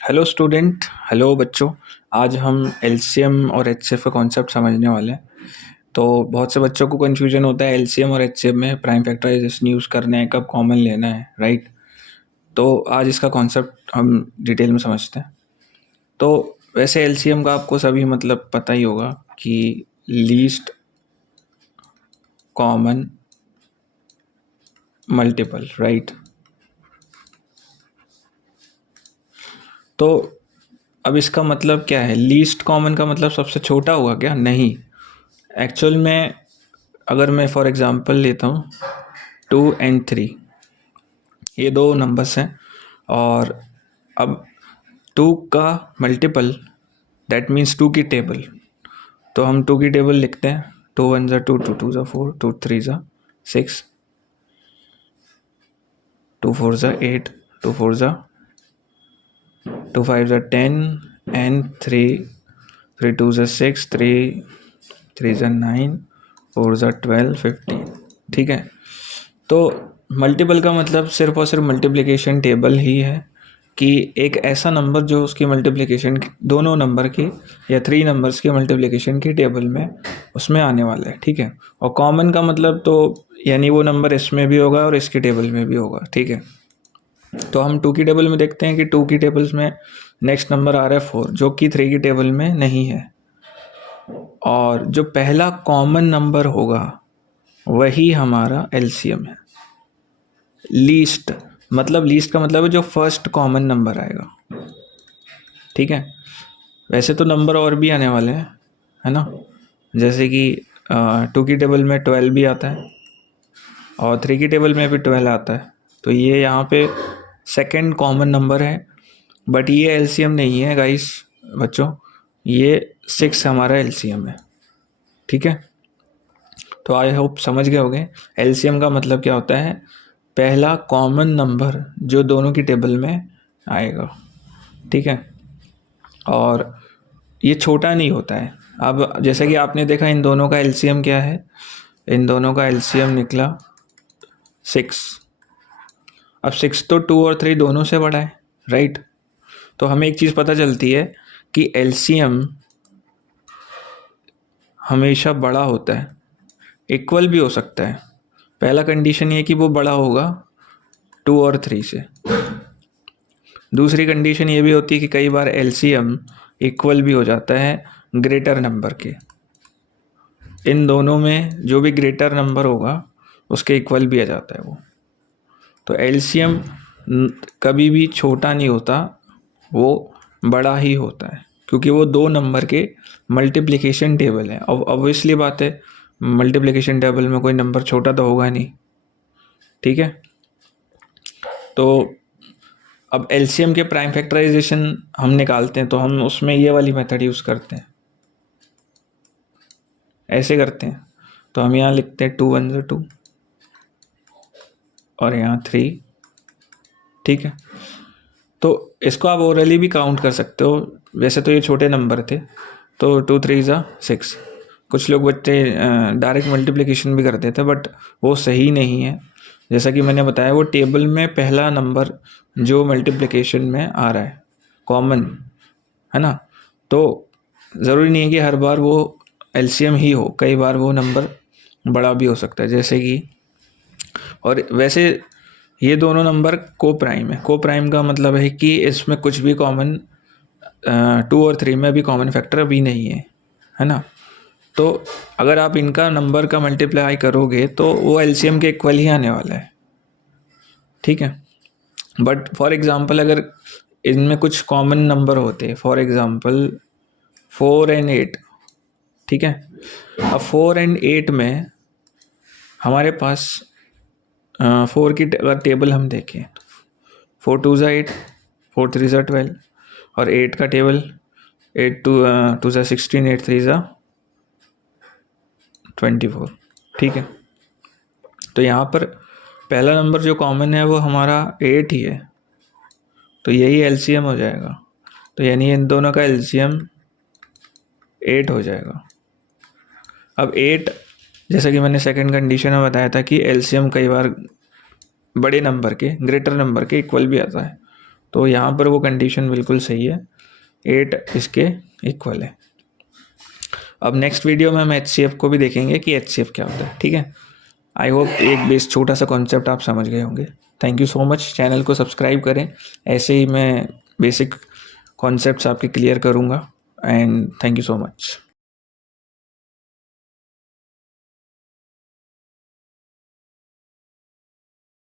Hello student. Hello बच्चों। आज हम एलसीएम और एचसीएफ का कॉन्सेप्ट समझने वाले हैं। तो बहुत से बच्चों को कन्फ्यूजन होता है एलसीएम और एचसीएफ में प्राइम फैक्टराइजेशन यूज़ करना है, कब कॉमन लेना है, राइट। तो आज इसका कॉन्सेप्ट हम डिटेल में समझते हैं। तो वैसे एलसीएम का आपको सभी मतलब पता ही होगा कि लीस्ट कॉमन मल्टीपल, राइट। तो अब इसका मतलब क्या है? लीस्ट कॉमन का मतलब सबसे छोटा होगा क्या? नहीं। एक्चुअल में अगर मैं फॉर एग्ज़ाम्पल लेता हूँ 2 और 3, ये दो नंबर्स हैं। और अब 2 का मल्टीपल, दैट मीन्स 2 की टेबल। तो हम 2 की टेबल लिखते हैं। 2 1 ज़ा 2, 2 2 ज़ा 4, 2 3 ज़ा 6, 2 4 ज़ा 8, 2 4 ज़ा 2 5 ज़ा 10 एंड 3 2 ज़ा 6, 3 3 ज़ा 9, 4 ज़ा 12 15। ठीक है। तो मल्टीपल का मतलब सिर्फ और सिर्फ मल्टीप्लिकेशन टेबल ही है कि एक ऐसा नंबर जो उसकी मल्टीप्लिकेशन दोनों नंबर की या 3 नंबर्स की मल्टीप्लिकेशन की टेबल में उसमें आने वाला है। ठीक है। और कॉमन का मतलब तो यानी वो नंबर इसमें भी होगा और इसकी टेबल में भी होगा। ठीक है। तो हम 2 की टेबल में देखते हैं कि 2 की टेबल्स में नेक्स्ट नंबर आ रहा है 4, जो कि 3 की टेबल में नहीं है। और जो पहला कॉमन नंबर होगा वही हमारा एलसीएम है। लीस्ट मतलब, लीस्ट का मतलब है जो फर्स्ट कॉमन नंबर आएगा। ठीक है। वैसे तो नंबर और भी आने वाले हैं, है ना। जैसे कि 2 की टेबल में 12 भी आता है और 3 की टेबल में भी 12 आता है। तो ये यहाँ पे सेकंड कॉमन नंबर है, बट ये एलसीएम नहीं है गाइस बच्चों। ये 6 हमारा एलसीएम है। ठीक है। तो आई होप समझ गए होंगे एलसीएम का मतलब क्या होता है। पहला कॉमन नंबर जो दोनों की टेबल में आएगा। ठीक है। और ये छोटा नहीं होता है। अब जैसा कि आपने देखा इन दोनों का एलसीएम क्या है, इन दोनों का एलसीएम निकला 6। अब 6 तो 2 और 3 दोनों से बड़ा है, राइट। तो हमें एक चीज़ पता चलती है कि एलसीएम हमेशा बड़ा होता है, इक्वल भी हो सकता है। पहला कंडीशन ये कि वो बड़ा होगा 2 और 3 से। दूसरी कंडीशन ये भी होती है कि कई बार एलसीएम इक्वल भी हो जाता है ग्रेटर नंबर के। इन दोनों में जो भी ग्रेटर नंबर होगा उसके इक्वल भी आ जाता है वो। तो एलसीएम कभी भी छोटा नहीं होता, वो बड़ा ही होता है, क्योंकि वो दो नंबर के मल्टीप्लिकेशन टेबल है। अब ऑब्वियसली बात है, मल्टीप्लिकेशन टेबल में कोई नंबर छोटा तो होगा नहीं। ठीक है। तो अब एलसीएम के प्राइम फैक्टराइजेशन हम निकालते हैं तो हम उसमें ये वाली मेथड यूज़ करते हैं, ऐसे करते हैं। तो हम यहाँ लिखते हैं 2 1 2 और यहाँ 3। ठीक है। तो इसको आप ओरली भी काउंट कर सकते हो। वैसे तो ये छोटे नंबर थे, तो 2 3 ज़ा 6। कुछ लोग बच्चे डायरेक्ट मल्टीप्लिकेशन भी करते थे, बट वो सही नहीं है। जैसा कि मैंने बताया, वो टेबल में पहला नंबर जो मल्टीप्लिकेशन में आ रहा है कॉमन, है ना। तो ज़रूरी नहीं है कि हर बार वो एलसीएम ही हो, कई बार वो नंबर बड़ा भी हो सकता है, जैसे कि। और वैसे ये दोनों नंबर को प्राइम है। को प्राइम का मतलब है कि इसमें कुछ भी कॉमन 2 और 3 में भी कॉमन फैक्टर अभी नहीं है ना। तो अगर आप इनका नंबर का मल्टीप्लाई करोगे तो वो एलसीएम के इक्वल ही आने वाला है। ठीक है। बट फॉर एग्जांपल अगर इनमें कुछ कॉमन नंबर होते, फॉर एग्जांपल 4 और 8। ठीक है। अब 4 और 8 में हमारे पास 4 की अगर टेबल हम देखें, 4 2 ज़ा 8, 4 3 ज़ा 12, और 8 का टेबल 8 2 ज़ा 16, 8 3 ज़ा 24। ठीक है। तो यहाँ पर पहला नंबर जो कॉमन है वो हमारा 8 ही है, तो यही एलसीएम हो जाएगा। तो यानी इन दोनों का एलसीएम 8 हो जाएगा। अब 8, जैसा कि मैंने सेकंड कंडीशन में बताया था कि एलसीएम कई बार बड़े नंबर के, ग्रेटर नंबर के इक्वल भी आता है। तो यहाँ पर वो कंडीशन बिल्कुल सही है, 8 इसके इक्वल है। अब नेक्स्ट वीडियो में हम HCF को भी देखेंगे कि HCF क्या होता है, ठीक है। आई होप एक बेस छोटा सा कॉन्सेप्ट आप समझ गए होंगे। Thank you so much. Channel को सब्सक्राइब करें, ऐसे ही मैं बेसिक कॉन्सेप्ट्स आपके क्लियर करूँगा। And thank you so much.